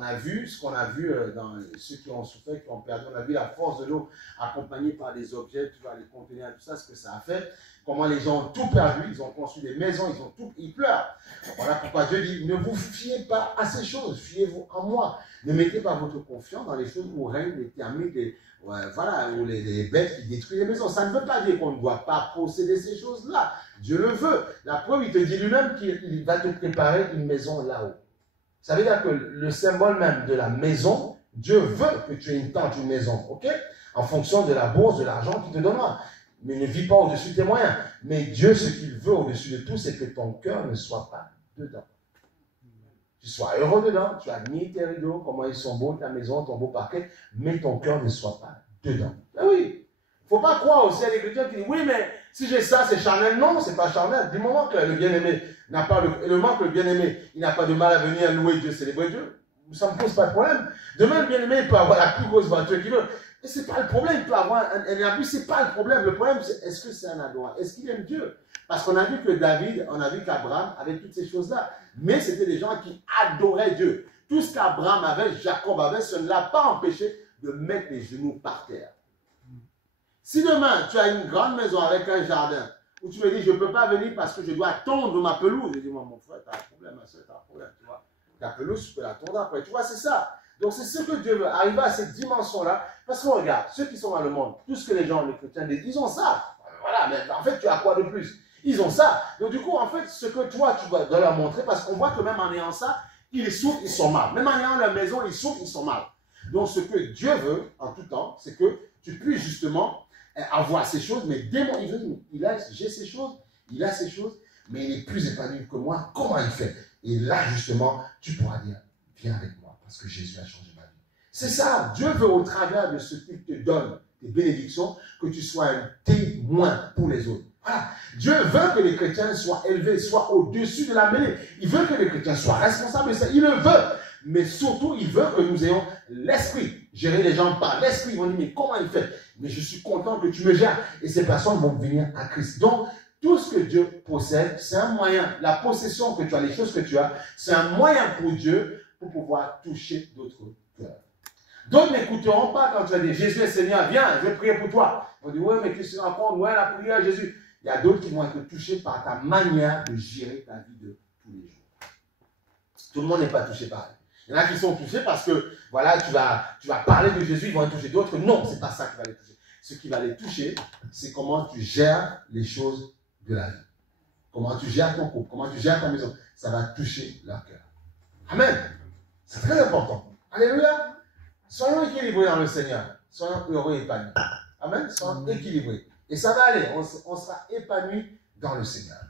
On a vu ce qu'on a vu dans ceux qui ont souffert, qui ont perdu. On a vu la force de l'eau accompagnée par des objets, tu vois, les conteneurs, tout ça, ce que ça a fait. Comment les gens ont tout perdu, ils ont construit des maisons, ils ont tout, ils pleurent. Voilà pourquoi Dieu dit, ne vous fiez pas à ces choses, fiez-vous en moi. Ne mettez pas votre confiance dans les choses où règnent les termites, voilà, ou les bêtes qui détruisent les maisons. Ça ne veut pas dire qu'on ne doit pas posséder ces choses-là. Dieu le veut. La preuve, il te dit lui-même qu'il va te préparer une maison là-haut. Ça veut dire que le symbole même de la maison, Dieu veut que tu aies une tente, une maison, ok? En fonction de la bourse, de l'argent qu'il te donnera. Mais ne vis pas au-dessus de tes moyens. Mais Dieu, ce qu'il veut au-dessus de tout, c'est que ton cœur ne soit pas dedans. Tu sois heureux dedans, tu admires tes rideaux, comment ils sont beaux, ta maison, ton beau parquet, mais ton cœur ne soit pas dedans. Ben oui. Il ne faut pas croire aussi à des chrétiens qui disent, oui, mais si j'ai ça, c'est charnel. Non, ce n'est pas charnel. Du moment que le bien-aimé n'a pas le moment que le bien-aimé, il n'a pas de mal à venir louer Dieu, célébrer Dieu, ça ne me pose pas de problème. Demain, le bien-aimé peut avoir la plus grosse voiture qu'il veut. Et ce n'est pas le problème, il peut avoir un abus, ce n'est pas le problème. Le problème, c'est est-ce que c'est un adorateur? Est-ce qu'il aime Dieu? Parce qu'on a vu que David, on a vu qu'Abraham avait toutes ces choses-là. Mais c'était des gens qui adoraient Dieu. Tout ce qu'Abraham avait, Jacob avait, ça ne l'a pas empêché de mettre les genoux par terre. Si demain, tu as une grande maison avec un jardin, où tu me dis, je ne peux pas venir parce que je dois tondre ma pelouse. Je dis, moi, mon frère, tu as un problème, ma soeur, tu as un problème, tu vois. Ta pelouse, tu peux la tondre après. Tu vois, c'est ça. Donc, c'est ce que Dieu veut, arriver à cette dimension-là. Parce que regarde, ceux qui sont dans le monde, tout ce que les gens, les chrétiens disent, ils ont ça. Voilà, mais en fait, tu as quoi de plus? Ils ont ça. Donc, du coup, en fait, ce que toi, tu dois leur montrer, parce qu'on voit que même en ayant ça, ils souffrent, ils sont mal. Même en ayant leur maison, ils souffrent, ils sont mal. Donc, ce que Dieu veut, en tout temps, c'est que tu puisses justement avoir ces choses, mais j'ai ces choses, il a ces choses, mais il est plus épanoui que moi. Comment il fait? Et là, justement, tu pourras dire, viens avec moi, parce que Jésus a changé ma vie. C'est ça, Dieu veut au travers de ce qu'il te donne, tes bénédictions, que tu sois un témoin pour les autres. Voilà. Dieu veut que les chrétiens soient élevés, soient au-dessus de la mêlée. Il veut que les chrétiens soient responsables de ça. Il le veut. Mais surtout, il veut que nous ayons l'esprit. Gérer les gens par l'esprit. Ils vont dire, mais comment il fait? Mais je suis content que tu me gères. Et ces personnes vont venir à Christ. Donc, tout ce que Dieu possède, c'est un moyen. La possession que tu as, les choses que tu as, c'est un moyen pour Dieu pour pouvoir toucher d'autres cœurs. D'autres n'écouteront pas quand tu vas dire, Jésus est Seigneur, viens, je vais prier pour toi. Ils vont dire, ouais, mais qu'est-ce que tu racontes? Ouais, la prière, Jésus. Il y a d'autres qui vont être touchés par ta manière de gérer ta vie de tous les jours. Tout le monde n'est pas touché pareil. Il y en a qui sont touchés parce que, voilà, tu vas parler de Jésus, ils vont être touchés. D'autres, non, ce n'est pas ça qui va les toucher. Ce qui va les toucher, c'est comment tu gères les choses de la vie. Comment tu gères ton couple, comment tu gères ta maison. Ça va toucher leur cœur. Amen. C'est très important. Alléluia. Soyons équilibrés dans le Seigneur. Soyons heureux et épanouis. Amen. Soyons équilibrés. Et ça va aller. On sera épanouis dans le Seigneur.